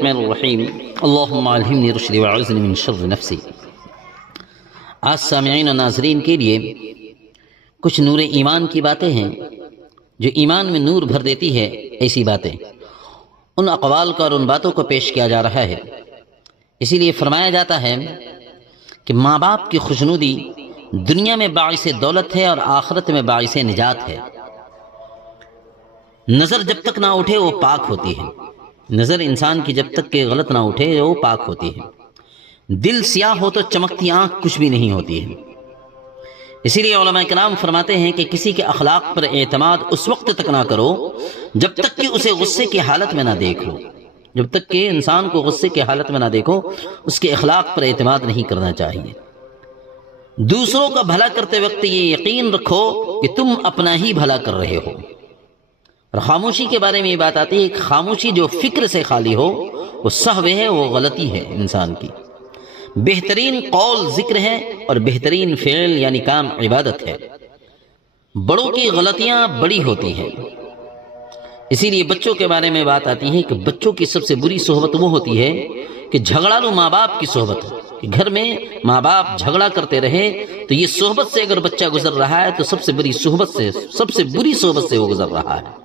الرحمن الرحیم اللہم الہمنی رشدی وعوذنی من شر نفسی۔ آج سامعین و ناظرین کے لیے کچھ نور ایمان کی باتیں ہیں جو ایمان میں نور بھر دیتی ہے۔ ایسی باتیں، ان اقوال کا اور ان باتوں کو پیش کیا جا رہا ہے۔ اسی لیے فرمایا جاتا ہے کہ ماں باپ کی خوشنودی دنیا میں باعث دولت ہے اور آخرت میں باعث نجات ہے۔ نظر جب تک نہ اٹھے وہ پاک ہوتی ہے، نظر انسان کی جب تک کہ غلط نہ اٹھے وہ پاک ہوتی ہے۔ دل سیاہ ہو تو چمکتی آنکھ کچھ بھی نہیں ہوتی ہے۔ اسی لیے علماء کرام فرماتے ہیں کہ کسی کے اخلاق پر اعتماد اس وقت تک نہ کرو جب تک کہ اسے غصے کی حالت میں نہ دیکھو۔ جب تک کہ انسان کو غصے کی حالت میں نہ دیکھو اس کے اخلاق پر اعتماد نہیں کرنا چاہیے۔ دوسروں کا بھلا کرتے وقت یہ یقین رکھو کہ تم اپنا ہی بھلا کر رہے ہو۔ اور خاموشی کے بارے میں یہ بات آتی ہے کہ خاموشی جو فکر سے خالی ہو وہ سہو ہے، وہ غلطی ہے انسان کی۔ بہترین قول ذکر ہے اور بہترین فعل یعنی کام عبادت ہے۔ بڑوں کی غلطیاں بڑی ہوتی ہیں، اسی لیے بچوں کے بارے میں بات آتی ہے کہ بچوں کی سب سے بری صحبت وہ ہوتی ہے کہ جھگڑالو ماں باپ کی صحبت ہے، کہ گھر میں ماں باپ جھگڑا کرتے رہے تو یہ صحبت سے اگر بچہ گزر رہا ہے تو سب سے بری صحبت سے وہ گزر رہا ہے۔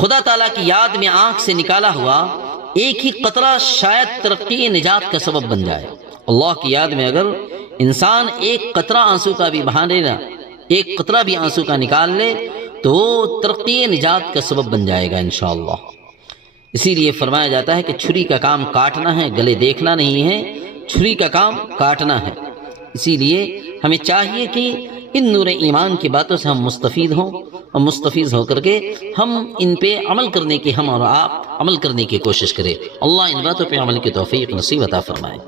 خدا تعالیٰ کی یاد میں آنکھ سے نکالا ہوا ایک ہی قطرہ شاید ترقی نجات کا سبب بن جائے۔ اللہ کی یاد میں اگر انسان ایک قطرہ آنسو کا بھی بہا لینا، ایک قطرہ بھی آنسو کا نکال لے تو وہ ترقی نجات کا سبب بن جائے گا انشاءاللہ۔ اسی لیے فرمایا جاتا ہے کہ چھری کا کام کاٹنا ہے، گلے دیکھنا نہیں ہے، چھری کا کام کاٹنا ہے۔ اسی لیے ہمیں چاہیے کہ ان نور ایمان کی باتوں سے ہم مستفید ہوں اور مستفیض ہو کر کے ہم ان پہ عمل کرنے کی، ہم اور آپ عمل کرنے کی کوشش کریں۔ اللہ ان باتوں پہ عمل کی توفیق نصیب عطا فرمائے۔